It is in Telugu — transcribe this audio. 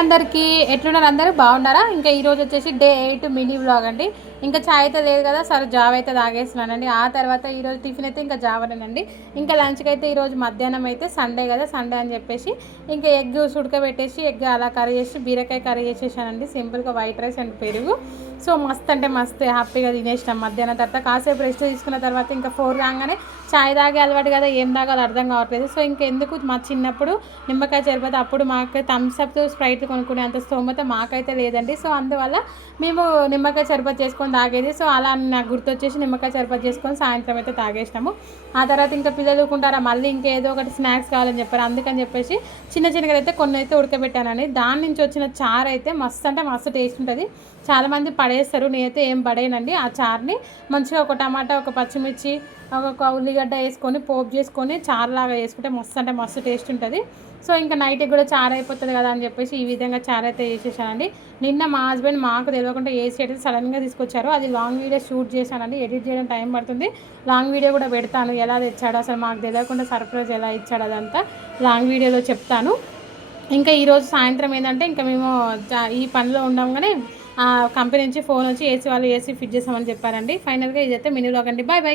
అందరికీ ఎట్లున్నారు? అందరూ బాగున్నారా? ఇంకా ఈరోజు వచ్చేసి డే 8 మినీ వ్లాగ్ అండి. ఇంకా చాయ్ అయితే లేదు కదా, సరే జావ అయితే తాగేస్తున్నానండి. ఆ తర్వాత ఈరోజు టిఫిన్ అయితే ఇంకా జావనేనండి. ఇంకా లంచ్కి అయితే ఈరోజు మధ్యాహ్నం అయితే సండే కదా, సండే అని చెప్పేసి ఇంకా ఎగ్ ఉడకబెట్టేసి ఎగ్ అలా కర్రీ చేసి బీరకాయ కర్రీ చేసేసానండి. సింపుల్గా వైట్ రైస్ అండ్ పెరుగు. సో మస్తు అంటే మస్తు హ్యాపీగా తినేసినాం. మధ్యాహ్నం తర్వాత కాసేపు రెస్ట్ తీసుకున్న తర్వాత ఇంకా 4 కాగానే చాయ్ తాగే అలవాటు కదా, ఏం తాగాలో అర్థం కావట్లేదు. సో ఇంకెందుకు మా చిన్నప్పుడు నిమ్మకాయ చరిపోతే అప్పుడు మాకు థమ్స్అప్ స్ప్రైట్ కొనుక్కునే అంత స్తోమత మాకైతే లేదండి. సో అందువల్ల మేము నిమ్మకాయ చరిపతి చేసుకొని తాగేది. సో అలా నాకు గుర్తొచ్చేసి నిమ్మకాయ చరిపతి చేసుకొని సాయంత్రం అయితే తాగేసినాము. ఆ తర్వాత ఇంకా పిల్లలు ఊరుకుంటారా, మళ్ళీ ఇంకేదో ఒకటి స్నాక్స్ కావాలని చెప్పారు. అందుకని చెప్పేసి చిన్న చిన్నగా అయితే కొన్ని అయితే ఉడకబెట్టానండి. దాని నుంచి వచ్చిన చారు అయితే మస్తు అంటే మస్తు టేస్ట్ ఉంటుంది. చాలామంది పడేస్తారు, నేనైతే ఏం పడేయనండి. ఆ చారుని మంచిగా ఒక టమాటా, ఒక పచ్చిమిర్చి, ఒక ఉల్లిగడ్డ వేసుకొని పోపు చేసుకొని చారులాగా చేసుకుంటే మస్తు అంటే మస్తు టేస్ట్ ఉంటుంది. సో ఇంకా నైట్కి కూడా చారు అయిపోతుంది కదా అని చెప్పేసి ఈ విధంగా చారు అయితే చేసేసానండి. నిన్న మా హస్బెండ్ మాకు తెలియకుండా ఏసీ అయితే సడన్గా తీసుకొచ్చారు. అది లాంగ్ వీడియో షూట్ చేశానండి. ఎడిట్ చేయడం టైం పడుతుంది. లాంగ్ వీడియో కూడా పెడతాను, ఎలా తెచ్చాడు అసలు మాకు తెలియకుండా సర్ప్రైజ్ ఎలా ఇచ్చాడు అదంతా లాంగ్ వీడియోలో చెప్తాను. ఇంకా ఈరోజు సాయంత్రం ఏంటంటే ఇంకా మేము ఈ పనిలో ఉండగానే కంపెనీ నుంచి ఫోన్ వచ్చి ఏసీ వాళ్ళు ఏసీ ఫిట్ చేసామని చెప్పారండి. ఫైనల్గా ఇదైతే మినీ వ్లాగ్ అండి. Bye bye.